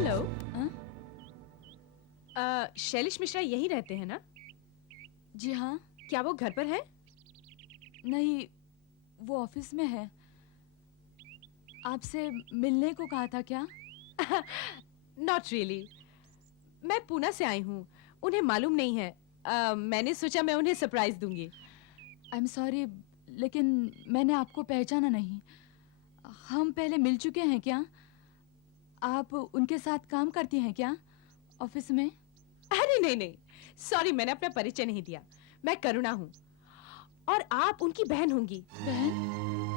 Hello. Shailesh Mishra यहीं रहते हैं ना? जी हाँ। क्या वो घर पर है? नहीं, वो ऑफिस में है। आपसे मिलने को कहा था क्या? Not really. मैं पूना से आई हूँ, उन्हें मालूम नहीं है। मैंने सोचा मैं उन्हें सरप्राइज दूंगी। आई एम सॉरी, लेकिन मैंने आपको पहचाना नहीं। हम पहले मिल चुके हैं क्या? आप उनके साथ काम करती हैं क्या ऑफिस में? अरे नहीं नहीं, सॉरी, मैंने अपना परिचय नहीं दिया। मैं करुणा हूँ और आप उनकी बहन होंगी। बहन?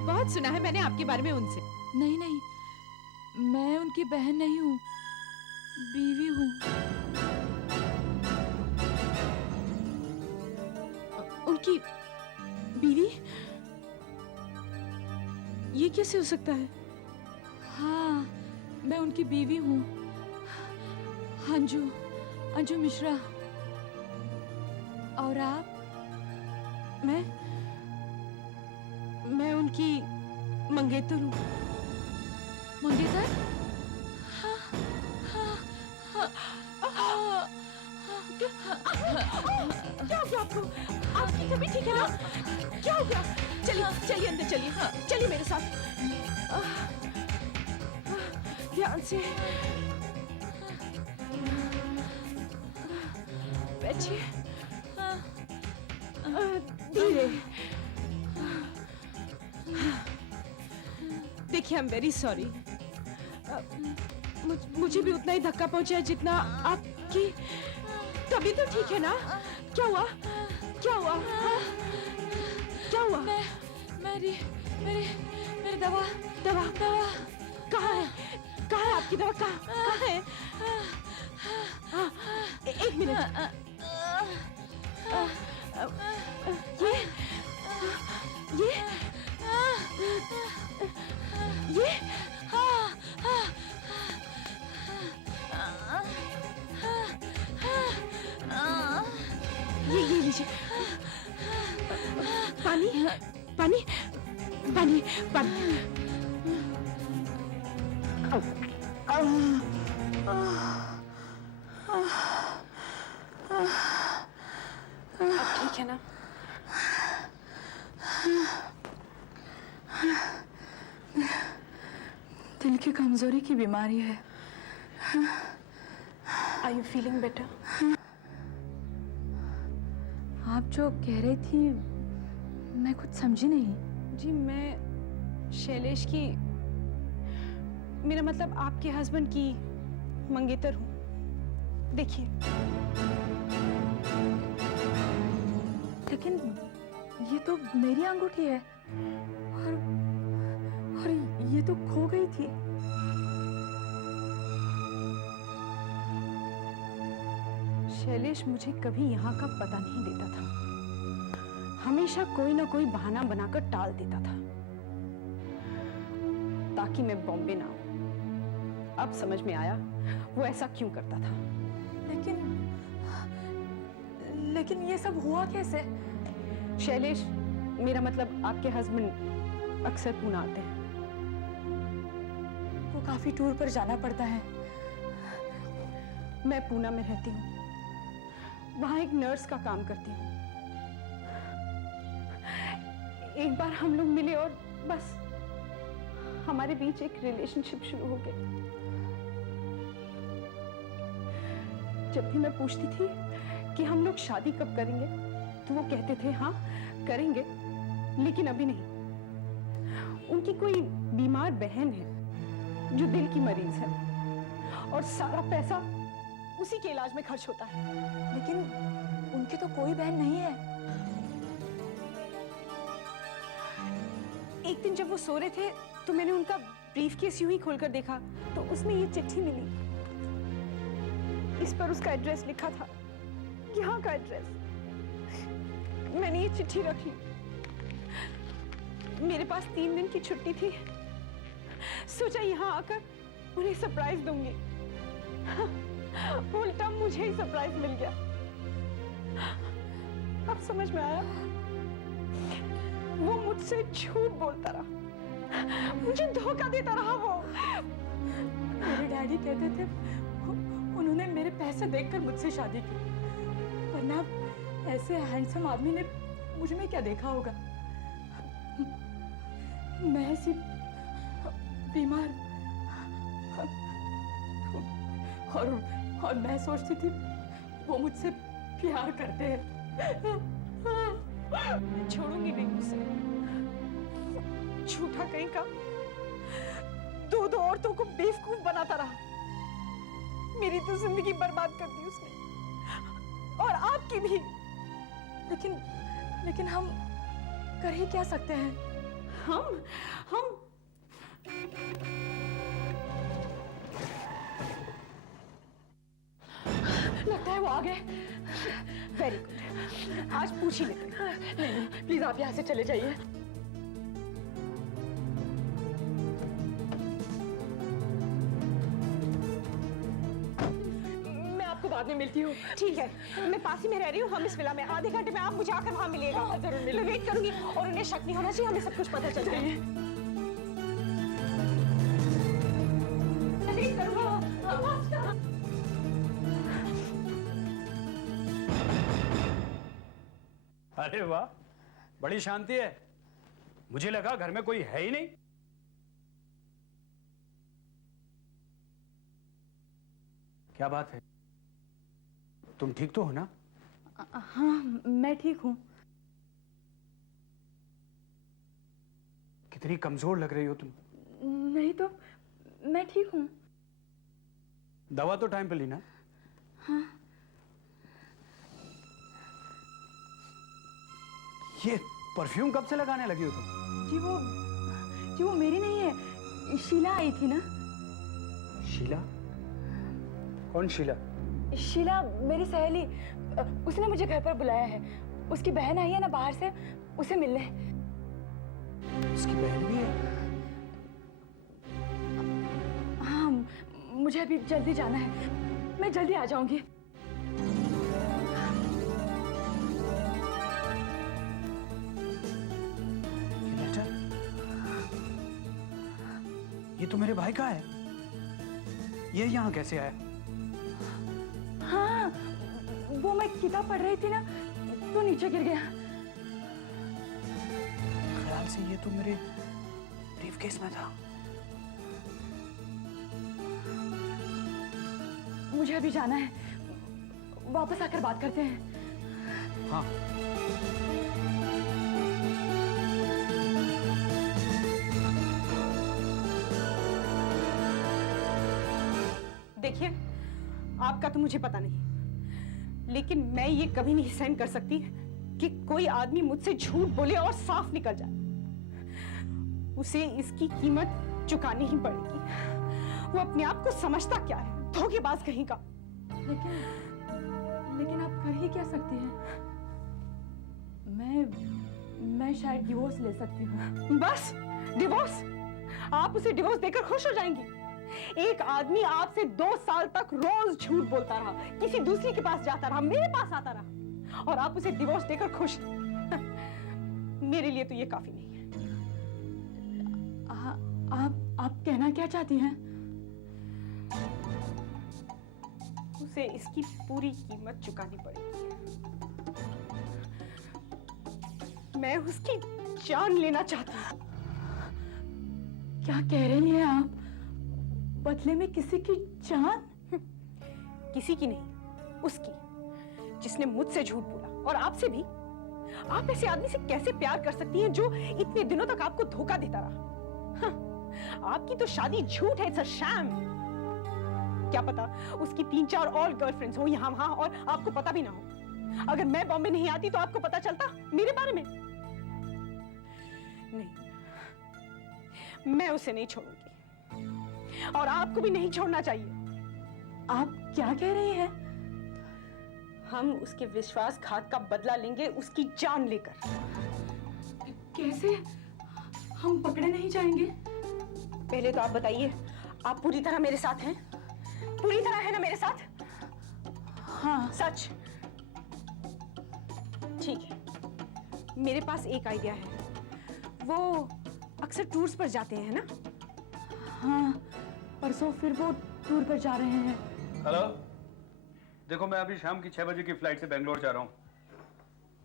बहुत सुना है मैंने आपके बारे में उनसे। नहीं नहीं, मैं उनकी बहन नहीं हूँ, बीवी हूँ। उनकी बीवी? ये कैसे हो सकता है? हाँ, मैं उनकी बीवी हूँ, अंजू मिश्रा। और आप? मैं उनकी मंगेतर हूँ। मंगेतर? क्या हो गया आपको? आपकी तबीयत ठीक है ना? क्या हो गया? चलिए अंदर चलिए। चलिए मेरे साथ। ध्यान से बैठिए। धीरे। देखिए, आई एम वेरी सॉरी। मुझे भी उतना ही धक्का पहुंचा है जितना आपकी। तबीयत तो ठीक है ना? क्या हुआ? क्या हुआ? हाँ? क्या हुआ? मेरी दवा। कहाँ है? कहाँ है आपकी दवा? कहाँ है? एक मिनट। ये लीजिए। पानी। अब ठीक है ना? दिल की कमजोरी की बीमारी है। Are you feeling better? आप जो कह रही थी मैं कुछ समझी नहीं। जी, मैं शैलेश की, मेरा मतलब आपके हस्बैंड की मंगेतर हूँ। देखिए। लेकिन ये तो मेरी अंगूठी है और ये तो खो गई थी। शैलेश मुझे कभी यहाँ का पता नहीं देता था। हमेशा कोई ना कोई बहाना बनाकर टाल देता था ताकि मैं बॉम्बे ना आऊं। अब समझ में आया वो ऐसा क्यों करता था। लेकिन ये सब हुआ कैसे? शैलेश, मेरा मतलब आपके हस्बैंड अक्सर पूना आते हैं। वो काफी टूर पर जाना पड़ता है। मैं पूना में रहती हूँ, वहां एक नर्स का काम करती हूँ। एक बार हम लोग मिले और बस हमारे बीच एक रिलेशनशिप शुरू हो गया। जब भी मैं पूछती थी कि हम लोग शादी कब करेंगे, तो वो कहते थे हाँ करेंगे, लेकिन अभी नहीं। उनकी कोई बीमार बहन है जो दिल की मरीज है और सारा पैसा उसी के इलाज में खर्च होता है। लेकिन उनकी तो कोई बहन नहीं है। एक दिन जब वो सो रहे थे तो मैंने उनका ब्रीफकेस यूं ही खोलकर देखा तो उसमें ये चिट्ठी मिली। इस पर उसका एड्रेस लिखा था, यहाँ का एड्रेस। मैंने ये चिट्ठी रख ली। मेरे पास 3 दिन की छुट्टी थी, सोचा यहाँ आकर उन्हें सरप्राइज दूंगी। उल्टा मुझे ही सरप्राइज मिल गया। अब समझ में आया, वो मुझसे झूठ बोलता रहा, मुझे धोखा देता रहा। वो मेरे डैडी कहते थे उन्होंने मेरे पैसे देखकर मुझसे शादी की, वरना ऐसे हैंडसम आदमी ने मुझ में क्या देखा होगा। मैं ऐसी बीमार और मैं सोचती थी वो मुझसे प्यार करते हैं। मैं छोड़ूंगी नहीं उसे। झूठा कहीं का दो औरतों को बेवकूफ बनाता रहा। मेरी तो जिंदगी बर्बाद कर दी उसने, और आपकी भी। लेकिन हम कर ही क्या सकते हैं? हम लगता है वो आ गए। वेरी गुड, आज पूछ ही लेते हैं। नहीं, प्लीज आप यहाँ से चले जाइए। मैं आपको बाद में मिलती हूँ। ठीक है, मैं पास ही में रह रही हूँ। हम इस विला में आधे घंटे में आप मुझे आकर वहां मिलिएगा। हाँ, जरूर मिलेंगे। मैं वेट करूंगी और उन्हें शक नहीं होना चाहिए। हमें सब कुछ पता चल जाए। मैं वेट करूंगा। अरे वाह, बड़ी शांति है। मुझे लगा घर में कोई है ही नहीं। क्या बात है? तुम ठीक तो हो ना? हाँ, मैं ठीक हूँ। कितनी कमजोर लग रही हो तुम। नहीं तो मैं ठीक हूँ। दवा तो टाइम पे ली ना? हाँ। ये परफ्यूम कब से लगाने लगी हो तुम? जी वो मेरी नहीं है, शीला आई थी ना। शीला? कौन शीला? शीला मेरी सहेली, उसने मुझे घर पर बुलाया है। उसकी बहन आई है ना बाहर से, उसे मिलने। उसकी बहन भी है? हाँ, मुझे अभी जल्दी जाना है। मैं जल्दी आ जाऊंगी। ये तो मेरे भाई का है। ये यहाँ कैसे आया? हाँ, वो मैं किताब पढ़ रही थी ना, तो नीचे गिर गया। ख्याल से ये तो मेरे ब्रीफकेस में था। मुझे अभी जाना है, वापस आकर बात करते हैं। हाँ। देखिए, आपका तो मुझे पता नहीं, लेकिन मैं ये कभी नहीं सहन कर सकती कि कोई आदमी मुझसे झूठ बोले और साफ निकल जाए। उसे इसकी कीमत चुकानी ही पड़ेगी। वो अपने आप को समझता क्या है, धोखेबाज कहीं का। लेकिन आप कर ही क्या सकती हैं? मैं शायद डिवोर्स ले सकती हूँ। बस डिवोर्स? आप उसे डिवोर्स देकर खुश हो जाएंगी? एक आदमी आपसे 2 साल तक रोज झूठ बोलता रहा, किसी दूसरी के पास जाता रहा, मेरे पास आता रहा, और आप उसे डिवोर्स देकर खुश? मेरे लिए तो ये काफी नहीं है। आप कहना क्या चाहती हैं? उसे इसकी पूरी कीमत चुकानी पड़ेगी। मैं उसकी जान लेना चाहती हूँ। क्या कह रही हैं आप? बदले में किसी की जान? किसी की नहीं, उसकी, जिसने मुझसे झूठ बोला, और आपसे भी। आप ऐसे आदमी से कैसे प्यार कर सकती हैं जो इतने दिनों तक आपको धोखा देता रहा? आपकी तो शादी झूठ है, इट्स अ शैम। क्या पता उसकी 3-4 और गर्लफ्रेंड्स हो यहाँ वहां और आपको पता भी ना हो। अगर मैं बॉम्बे नहीं आती तो आपको पता चलता मेरे बारे में? नहीं, मैं उसे नहीं छोड़ूंगी, और आपको भी नहीं छोड़ना चाहिए। आप क्या कह रही हैं? हम उसके विश्वासघात का बदला लेंगे, उसकी जान लेकर। कैसे? हम पकड़े नहीं जाएंगे? पहले तो आप बताइए, आप पूरी तरह मेरे साथ हैं? पूरी तरह है ना मेरे साथ? हाँ। सच? ठीक है, मेरे पास एक आइडिया है। वो अक्सर टूर्स पर जाते हैं ना? हाँ। परसों फिर वो टूर पर जा रहे हैं। हेलो, देखो मैं अभी शाम की 6 बजे की फ्लाइट से बेंगलोर जा रहा हूँ।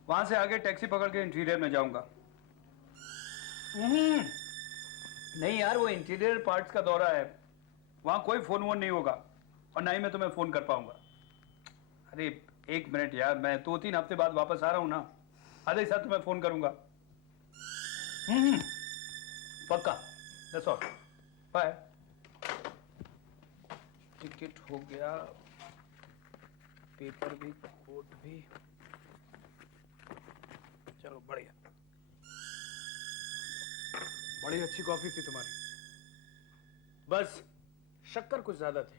वहां से आगे टैक्सी पकड़ के इंटीरियर में जाऊंगा। नहीं यार, वो इंटीरियर पार्ट्स का दौरा है, वहां कोई फोन वोन नहीं होगा और ना ही मैं तुम्हें फोन कर पाऊंगा। अरे एक मिनट यार, मैं 2-3 हफ्ते बाद वापस आ रहा हूँ ना, आधे साथ तुम्हें फोन करूंगा। पक्का, दैट्स ऑल, बाय। टिकट हो गया, पेपर भी, कोट भी, चलो बढ़िया। बड़ी अच्छी कॉफी थी तुम्हारी, बस शक्कर कुछ ज्यादा थे।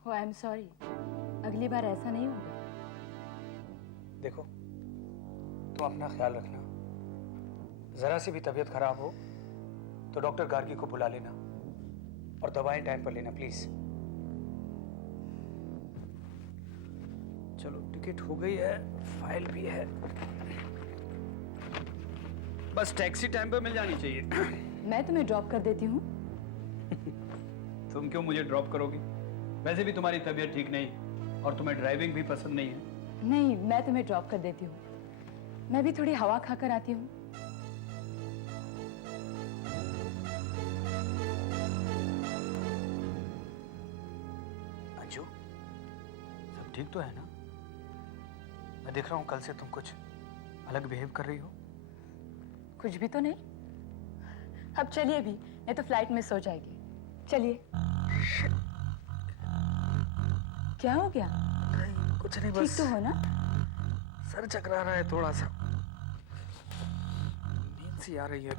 Oh, I'm sorry. अगली बार ऐसा नहीं होगा। देखो, तुम अपना ख्याल रखना, जरा सी भी तबीयत खराब हो तो डॉक्टर गार्गी को बुला लेना और दवाएं टाइम पर लेना प्लीज। चलो टिकट हो गई है, फाइल भी है, बस टैक्सी टाइम पर मिल जानी चाहिए। मैं तुम्हें ड्रॉप कर देती हूँ। तुम क्यों मुझे ड्रॉप करोगी? वैसे भी तुम्हारी तबीयत ठीक नहीं और तुम्हें ड्राइविंग भी पसंद नहीं है। नहीं, मैं तुम्हें ड्रॉप कर देती हूँ। मैं भी थोड़ी हवा खाकर आती हूँ। अंजू, सब ठीक तो है ना? मैं देख रहा हूँ कल से तुम कुछ अलग बिहेव कर रही हो। कुछ भी तो नहीं। अब चलिए भी, नहीं तो फ्लाइट मिस हो जाएगी। चलिए। क्या हो गया? नहीं, कुछ नहीं, ठीक बस तो हो ना? सर चकरा रहा है थोड़ा सा, नींद सी आ रही है।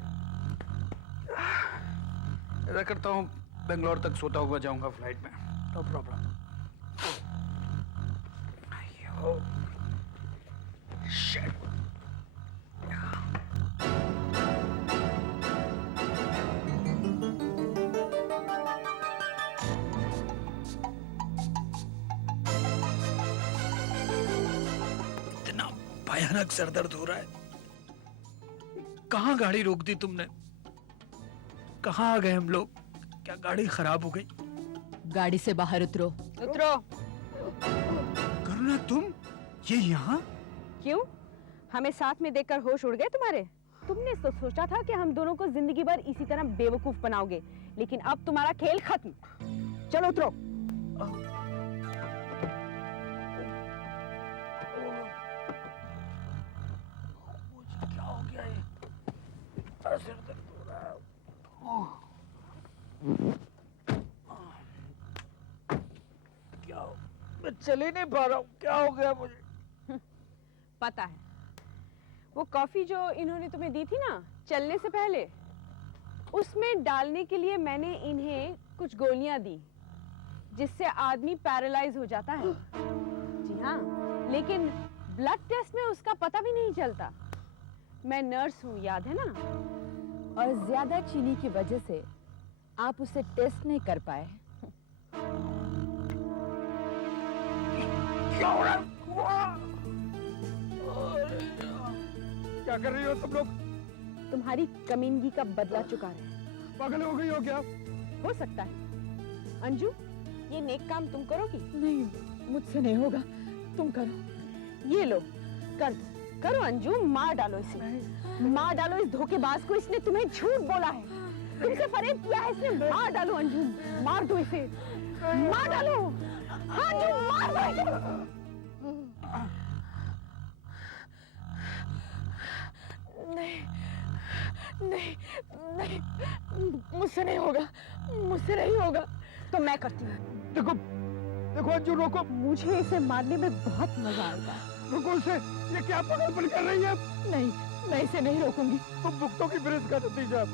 ऐसा करता हूँ, बेंगलोर तक सोता हुआ जाऊंगा फ्लाइट में, नो प्रॉब्लम। शिट। भयानक सर दर्द हो रहा है। कहाँ गाड़ी रोक दी तुमने? कहाँ आ गए हम लोग? क्या गाड़ी खराब हो गई? गाड़ी से बाहर उतरो। उतरो। करुणा, तुम ये यहाँ? क्यों? हमें साथ में देखकर होश उड़ गए तुम्हारे? तुमने तो सोचा था कि हम दोनों को जिंदगी भर इसी तरह बेवकूफ बनाओगे, लेकिन अब तुम्हारा खेल खत्म। चलो उतरो। क्या हो गया ये? सिर दर्द हो रहा है। क्या हो? मैं चल ही नहीं पा रहा हूँ, क्या हो गया मुझे? पता है, वो कॉफी जो इन्होंने तुम्हें दी थी ना चलने से पहले, उसमें डालने के लिए मैंने इन्हें कुछ गोलियां दी जिससे आदमी पैरालाइज हो जाता है। जी हाँ, लेकिन ब्लड टेस्ट में उसका पता भी नहीं चलता। मैं नर्स हूँ, याद है ना? और ज्यादा चीनी की वजह से आप उसे टेस्ट नहीं कर पाए। क्या कर रही हो तुम लोग? तुम्हारी कमीनगी का बदला चुका रहे। पागल हो गई हो क्या? हो सकता है। अंजू, ये नेक काम तुम करोगी? नहीं, मुझसे नहीं होगा, तुम करो। ये लो, कर दो। करो अंजू, मार डालो इसे। मार डालो इस धोखेबाज को, इसने तुम्हें झूठ बोला है, तुमसे फरेब किया है इसने। मार डालो अंजू, मार दो इसे, मार डालो। हाँ अंजू, मार दो इसे। नहीं, नहीं, नहीं, मुझसे नहीं होगा, मुझसे नहीं होगा। तो मैं करती हूँ। देखो, देखो अंजू, रोको। मुझे इसे मारने में बहुत मजा आएगा। रुको इसे, ये क्या पागलपन कर रही है? नहीं, मैं इसे नहीं रोकूंगी। तुम भुगतो की फिर इसका नतीजा।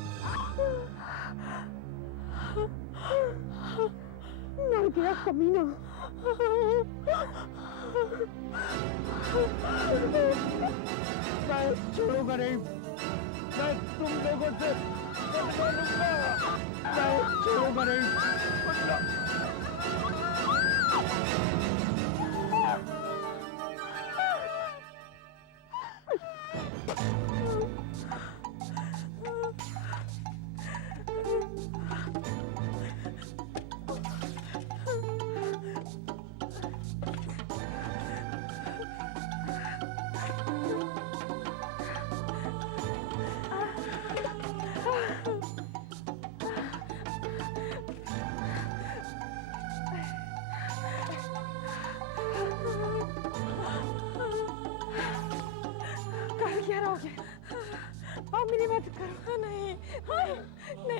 मर गया कमीना। मैं छोड़ूंगा नहीं, मैं तुम लोगों से मैं छोड़ूंगा नहीं।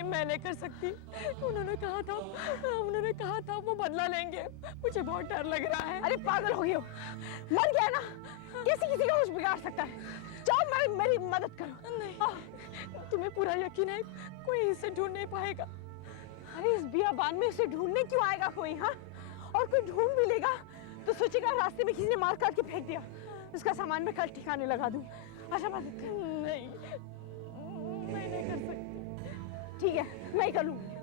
मैं नहीं कर सकती। उन्होंने कहा था वो बदला लेंगे। मुझे बहुत डर लग रहा है। अरे पागल हो गई हो, मर गया ना, कैसे किसी का होश बिगाड़ सकता है? जाओ मेरी मदद करो। नहीं, तुम्हें पूरा यकीन है कोई इसे ढूंढ नहीं पाएगा? अरे इस बियाबान में इसे ढूंढने क्यों आएगा कोई? हाँ, और कोई ढूंढ भी लेगा तो सोचेगा रास्ते में किसी ने मार काट के फेंक दिया। इसका सामान मैं कल ठिकाने लगा दूंगी। अच्छा मदद कर। नहीं, मैं नहीं कर सकती। ठीक है, मैं ही कर लूंगी।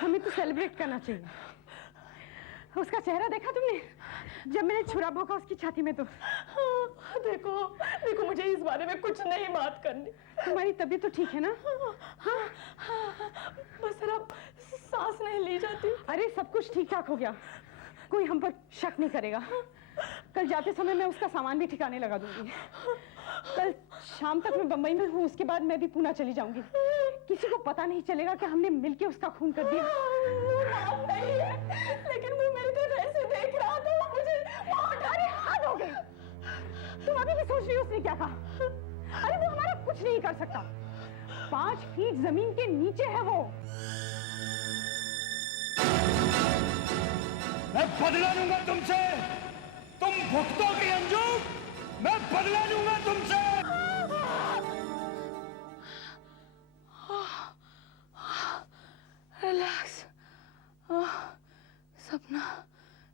हमें तो सेलिब्रेट करना चाहिए। उसका चेहरा देखा तुमने जब मैंने छुरा भोंका उसकी छाती में? तो देखो मुझे इस बारे में कुछ नहीं बात करनी। तुम्हारी तबीयत तो ठीक है ना? बस जरा सांस नहीं ली जाती। अरे सब कुछ ठीक ठाक हो गया, कोई हम पर शक नहीं करेगा। कल जाते समय मैं उसका सामान भी ठिकाने लगा दूंगी। कल शाम तक मैं बंबई में हूँ, उसके बाद मैं भी पुणे चली जाऊंगी। किसी को पता नहीं चलेगा कि हमने मिलके उसका खून कर दिया। वो नहीं है, लेकिन वो मेरी तरफ ऐसे देख रहा था, मुझे अरे हद हो गई, तुम अभी भी सोच रही हो उसने क्या कहा? अरे वो हमारा कुछ नहीं कर सकता, 5 फीट जमीन के नीचे है वो। मैं बदला लूंगा तुमसे, तुम भुगतोगी अंजू, मैं बदला लूंगा तुमसे। रिलैक्स,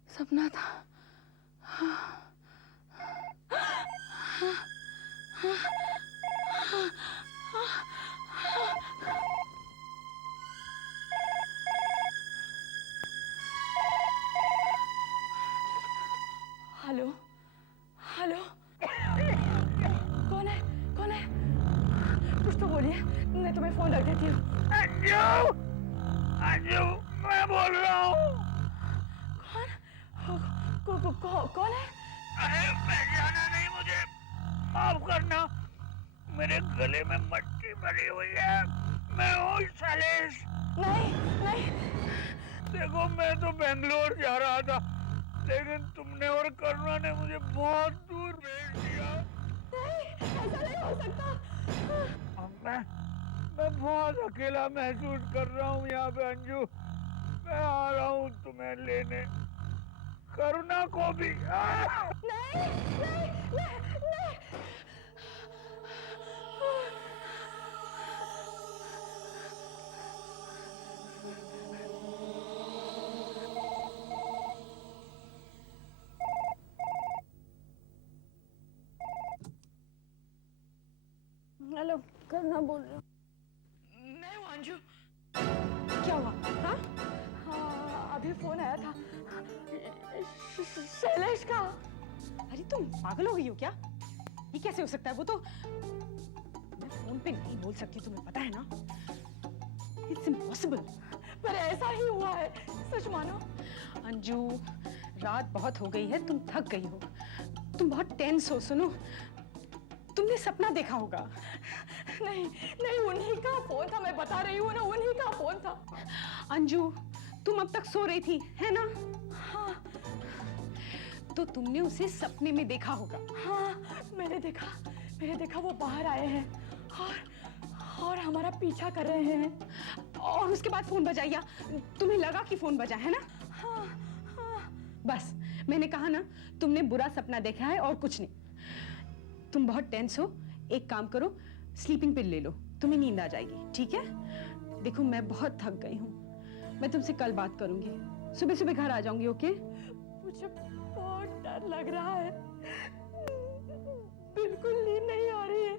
सपना था। हेलो, कौन है? कुछ तो बोलिए, मैं तुम्हें फोन रख देती हूँ। अंजू, मैं बोल रहा हूँ। कौन है? अरे पहचाना नहीं मुझे, माफ करना, मेरे गले में मट्टी भरी हुई है। मैं हूँ शैलेश। नहीं। देखो मैं तो बेंगलोर जा रहा था, लेकिन तुमने और करुणा ने मुझे बहुत दूर भेज दिया। नहीं, ऐसा नहीं हो सकता। अब मैं बहुत अकेला महसूस कर रहा हूँ यहाँ पे अंजू। मैं आ रहा हूँ तुम्हें लेने, करुणा को भी। नहीं। हेलो, करुणा बोल रही हूँ। मैं हूँ अंजू। क्या हुआ? हाँ, अभी फोन आया था शैलेश का। अरे तुम पागल हो गई हो क्या? ये कैसे हो सकता है? वो तो मैं फोन पे नहीं बोल सकती, तुम्हें पता है ना। It's impossible. पर ऐसा ही हुआ है, सच मानो। अंजू, रात बहुत हो गई है, तुम थक गई हो, तुम बहुत टेंस हो। सुनो, तुमने सपना देखा होगा। नहीं, उन्हीं का फोन था, मैं बता रही हूँ ना, उन्हीं का फोन था। अंजू, तुम अब तक सो रही थी, है ना? हाँ। तो तुमने उसे सपने में देखा होगा। हाँ, मैंने देखा वो बाहर आए हैं और हमारा पीछा कर रहे हैं। और उसके बाद फोन बजा, या तुम्हें लगा कि फोन बजा, है ना? हाँ। बस मैंने कहा ना, तुमने बुरा सपना देखा है और कुछ नहीं। तुम बहुत टेंस हो, एक काम करो, स्लीपिंग पिल ले लो, तुम्हें नींद आ जाएगी, ठीक है? देखो मैं बहुत थक गई हूँ, मैं तुमसे कल बात करूंगी, सुबह सुबह घर आ जाऊंगी, ओके? मुझे बहुत डर लग रहा है, बिल्कुल नींद नहीं आ रही है।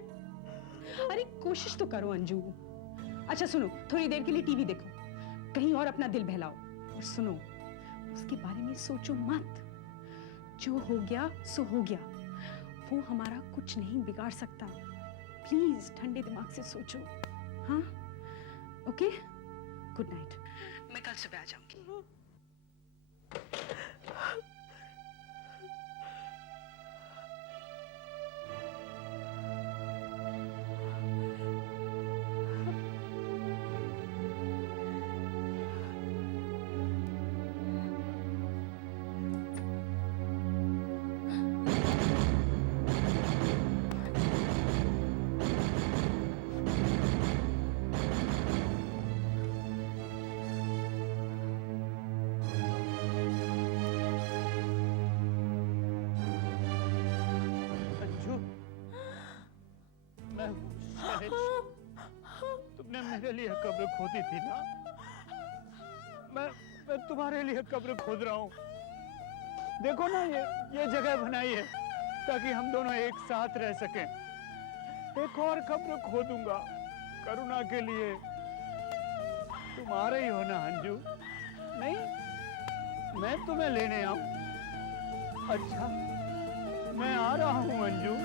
अरे कोशिश तो करो अंजू। अच्छा सुनो, थोड़ी देर के लिए टीवी देखो, कहीं और अपना दिल बहलाओ, और सुनो उसके बारे में सोचो मत, जो हो गया सो हो गया, वो हमारा कुछ नहीं बिगाड़ सकता। प्लीज ठंडे दिमाग से सोचो, हाँ? ओके, गुड नाइट, मैं कल सुबह आ जाऊंगी। अंजू, मैं तुमने मेरे लिए कब्र खोदी थी ना? मैं तुम्हारे लिए कब्र खोद रहा हूँ। देखो ना, ये जगह बनाई है ताकि हम दोनों एक साथ रह सकें। एक और कब्र खोदूंगा करुणा के लिए। तुम आ रही हो ना अंजू? नहीं, मैं तुम्हें लेने आऊं? अच्छा, मैं आ रहा हूं अंजू।